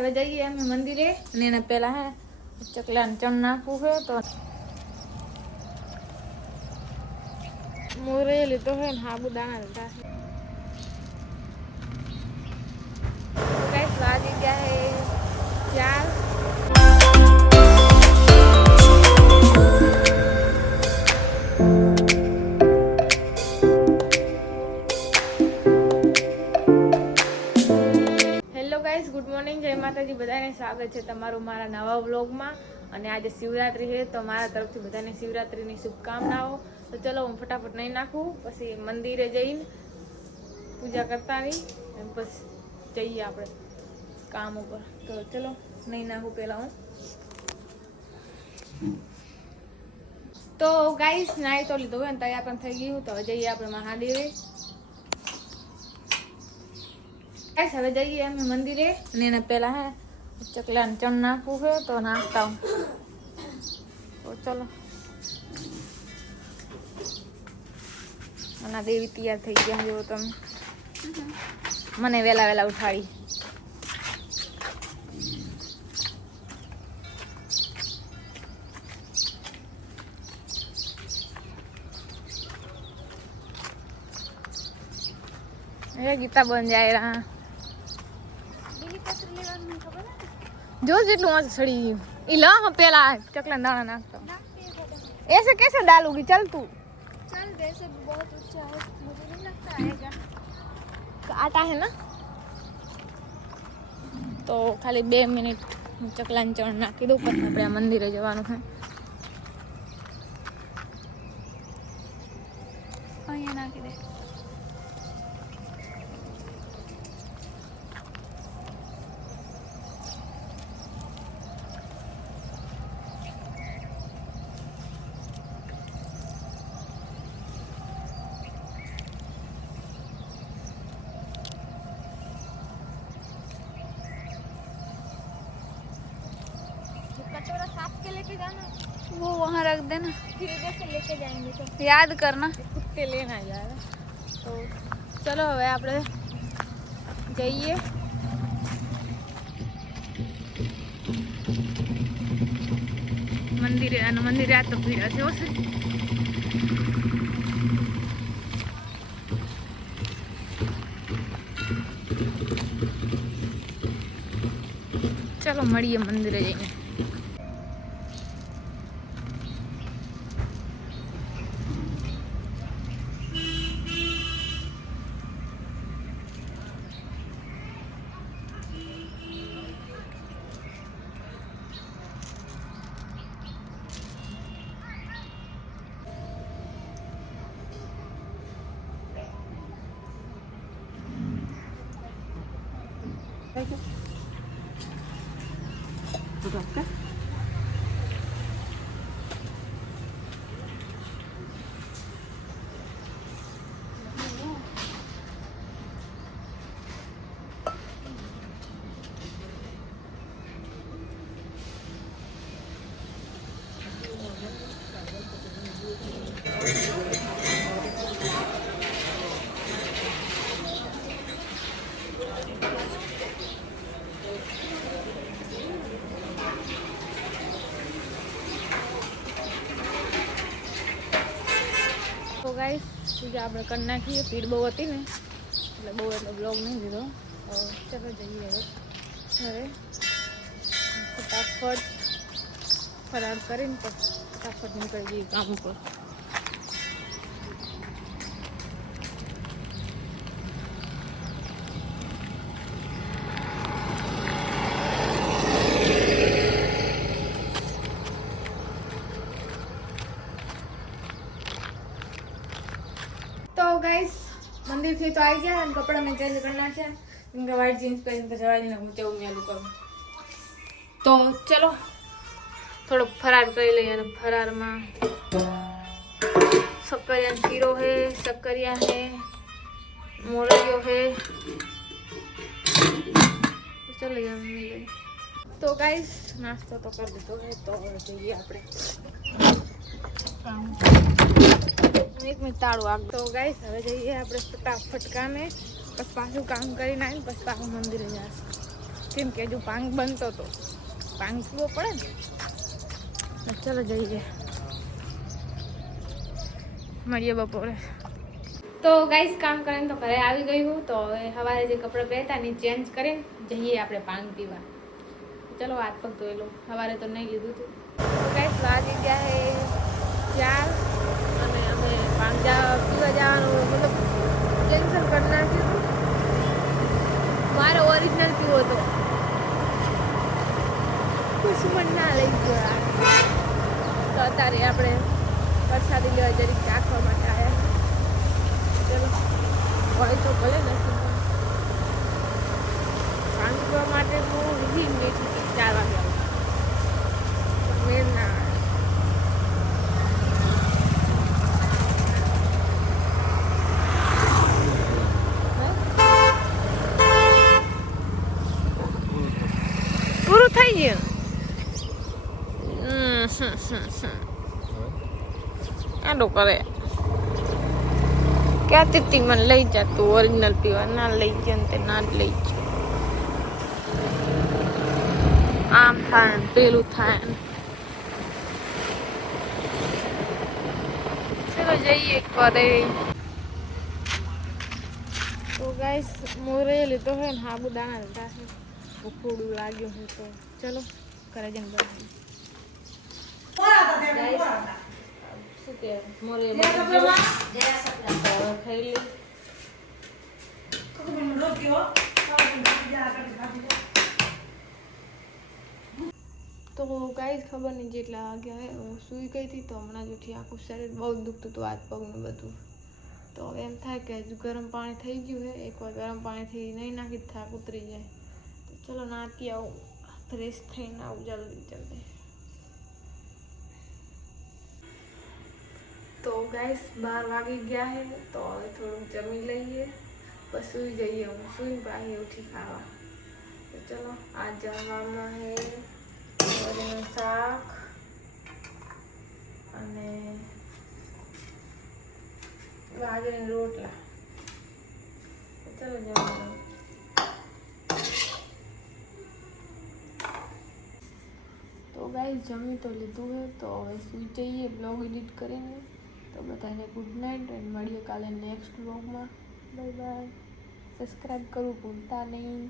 હવે જઈએ અમે મંદિરે અને એના પહેલા હે ચકલાને ચણ નાખવું છે તો મોરેલી તો હે ને સાબુદાણા લીધા છે. ગાઈસ વાગી ગયા હે 4. ગુડ મોર્નિંગ, જય માતાજી. બધાને સ્વાગત છે તમારું મારા નવા વ્લોગમાં. અને આજે શિવરાત્રી છે તો મારા તરફથી બધાને શિવરાત્રીની શુભકામનાઓ. તો ચલો હું ફટાફટ નહીં નાખું, પછી મંદિરે જઈને પૂજા કરતા આવી અને પછી જઈએ આપણે કામ ઉપર. તો ચલો નહીં નાખું પહેલાં હું. તો ગાઈસ નાઈ તો લીધો હોય ને તૈયાર પણ થઈ ગયું. તો હવે જઈએ આપણે મહાદેવે. હવે જઈએ અમે મંદિરે અને એના પહેલા હે ચકલાને ચણ નાખવું છે તો નાખતા હું. તો ચલો અને દેવી તૈયાર થઈ ગયા જેવો તમે મને વહેલા વહેલા ઉઠાડી. ગીતા બન જાય રહ્યા जो જેટલું વાંચ સડી ગયું ઈ લ હ પેલા ચકલા દાણા નાખતો ऐसे कैसे डालूंगी चल तू चल वैसे बहुत ऊंचा है मुझे नहीं लगता आएगा आता है ना तो खाली 2 મિનિટ ચકલાને ચણ નાખી દઉં પછી આપણે આ મંદિરે જવાનું છે. અહીંયા નાખી દે. कटोरा साफ के लेके जाना, वो वहाँ रख देना, फिर इधर से लेके जाएंगे तो याद करना कुत्ते लेना यार. तो चलो હવે આપણે જઈએ. મંદિરે અને મંદિરે આ તો ભીડ હશે હશે. ચલો મળીએ મંદિરે જઈને. તો ગાઈસ પૂજા આપણે કરી નાખીએ. ભીડ બહુ હતી ને એટલે બહુ એટલો બ્લોગ નહીં લીધો. તો ચલો જઈએ હવે ઘરે. ફટાફટ ફરાર કરીને તો ફટાફટ નીકળી જઈએ કામ ઉપર. तो गाइस मंदिर थी तो आई गया है. कपड़ा में चेंज करना है. इनका वाइट जीन्स पहन के जवाई ना ऊंचे उम्यालू करूँ. तो चलो थोड़ा फरार कर ले. फरार में शक्करिया शीरो है, शक्करिया है, मोरैयो है. तो चलो मिले. तो गाइस नाश्ता तो कर दो है. तो चाहिए अपने એક મિનિટ તાળું આપ. તો ગાઈસ હવે જઈએ આપણે ફટાફટ કામે, પછી પાછું કામ કરીને આવીને પછી પાછું મંદિરે જઈશું. કેમ કે હજુ પાંગ બનતો હતો, પાંગ પીવો પડે ને. ચલો જઈએ, મળીએ બપોરે. તો ગાઈસ કામ કરીને તો ઘરે આવી ગઈ હું. તો હવે સવારે જે કપડાં પહેરતા ને ચેન્જ કરીને જઈએ આપણે પાંગ પીવા. ચલો હાથ પગ ધોઈ લો, સવારે તો નહીં લીધું હતું. તો ગાઈસ વાગી ગયા હે 4 અને અમે પાંગ પીવા જવાનું મતલબ કેન્સલ કરી નાખ્યું હતું. મારો ઓરિજિનલ પીવો હતો, કુસુમન ના લઈ ગયો. તો અત્યારે આપણે વરસાદી લેવા જરીક ચાખવા માટે આવ્યા. ચલો હોય તો ભલે નથી. પાણી પીવા માટે હું ઊભી બેઠી 4 વાગે આવું, મેળ ના આવે. પૂરું થઈ ગયું. આડો કરે ક્યાં તીતી મને લઈ જતું ઓરિજિનલ પીવા. ના લઈ જાય તે ના જ લઈ જાય. આમ થાય ને પેલું થાય ને. ચલો જઈએ કરે. તો ગાઈસ મોરે લીધો હે ને સાબુદાણા લીધા છે. ભૂખોડું લાગ્યું હું તો ચલો કરે જઈને બનાવી. શું કે મોરે ખાઈ લે. તો ગાઈસ ખબર નહીં જેટલા વાગ્યા હે. હું સૂઈ ગઈ હતી તો હમણાં જ ઉઠી. આખું શરીર બહુ દુખતું હતું, હાથ પગનું બધું. તો એમ થાય કે હજુ ગરમ પાણી થઈ ગયું છે. એકવાર ગરમ પાણીથી નહીં નાખી થાક ઉતરી જાય. તો ચલો નાખી આવું, ફ્રેશ થઈને આવું જલ્દી. તો ગાઈસ 12 વાગી ગયા છે. તો હવે થોડુંક જમી લઈએ પછી સૂઈ જઈએ. હું સૂઈને પાછી ઉઠી ખાવા. તો ચલો આ જમવામાં છે વરીનું શાક અને બાજરીના રોટલા. ચલો જમવાનું. તો ગાઈસ જમી તો લીધું છે. તો હવે સૂઈ જઈએ બ્લોગ એડિટ કરીને. તો બધાને ગુડ નાઇટ અને મળીએ કાલે નેક્સ્ટ બ્લોગમાં. Bye bye. સબસ્ક્રાઈબ કરવું ભૂલતા નહીં.